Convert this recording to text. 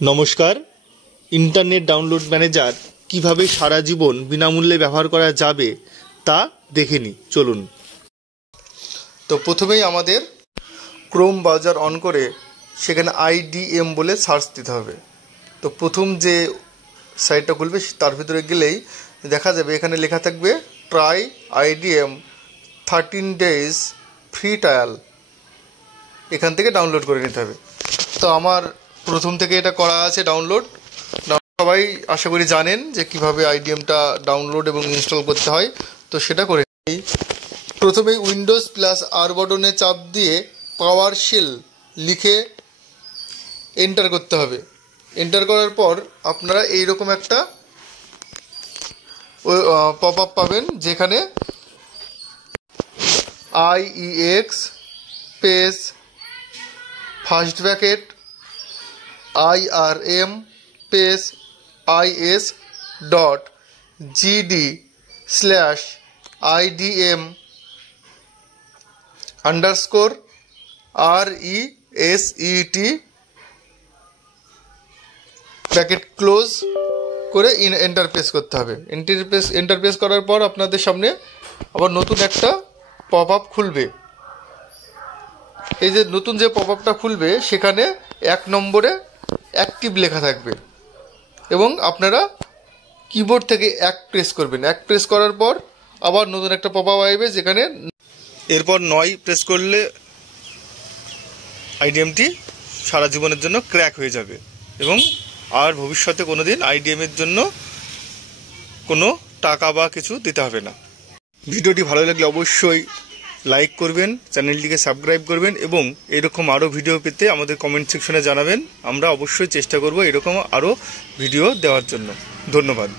नमस्कार। Internet download manager किभाबे सारा जीवन बिनामूल्ये व्यवहार करा जाबे ता देखे नि चलुन। तो प्रथमेई आमादेर क्रोम ब्राउजार अन करे सेखाने IDM बोले सार्च दिते हबे। तो प्रथम जे साइटटा खुलबे तार भितरे गेलेई देखा जाबे एखाने लेखा थाकबे try IDM 13 days free trial, एखान थेके डाउनलोड करे निते हबे। तो आमार प्रथम থেকে এটা করা আছে ডাউনলোড। সবাই আশা করি জানেন যে কিভাবে আইডিএমটা ডাউনলোড এবং ইনস্টল করতে হয়। তো সেটা করে প্রথমেই উইন্ডোজ প্লাস আর বাটনে চাপ দিয়ে পাওয়ার শেল লিখে এন্টার করতে হবে। এন্টার করার পর আপনারা এই রকম একটা পপ আপ পাবেন যেখানে IEX space first bracket IRM space IS .GD /IDM underscore RESET bracket close করে এন্টার প্রেস করতে হবে। এন্টার প্রেস করার পর আপনাদের সামনে আবার নতুন একটা পপ আপ খুলবে। এই যে নতুন যে পপ আপটা খুলবে সেখানে 1 নম্বরে অ্যাক্টিভ লেখা থাকবে এবং আপনারা কিবোর্ড থেকে 1 প্রেস করবেন। 1 প্রেস করার পর আবার নতুন একটা পপ আপ আসবে যেখানে এরপর 9 প্রেস করলে আইডিএমটি সারা জীবনের জন্য ক্র্যাক হয়ে যাবে এবং আর ভবিষ্যতে কোনোদিন আইডিএম এর জন্য কোনো টাকা বা কিছু দিতে হবে না। ভিডিওটি ভালো লাগলে অবশ্যই লাইক করবেন, চ্যানেলটিকে সাবস্ক্রাইব করবেন এবং এরকম আরও ভিডিও পেতে আমাদের কমেন্ট সেকশনে জানাবেন। আমরা অবশ্যই চেষ্টা করব এরকম আরও ভিডিও দেওয়ার জন্য। ধন্যবাদ।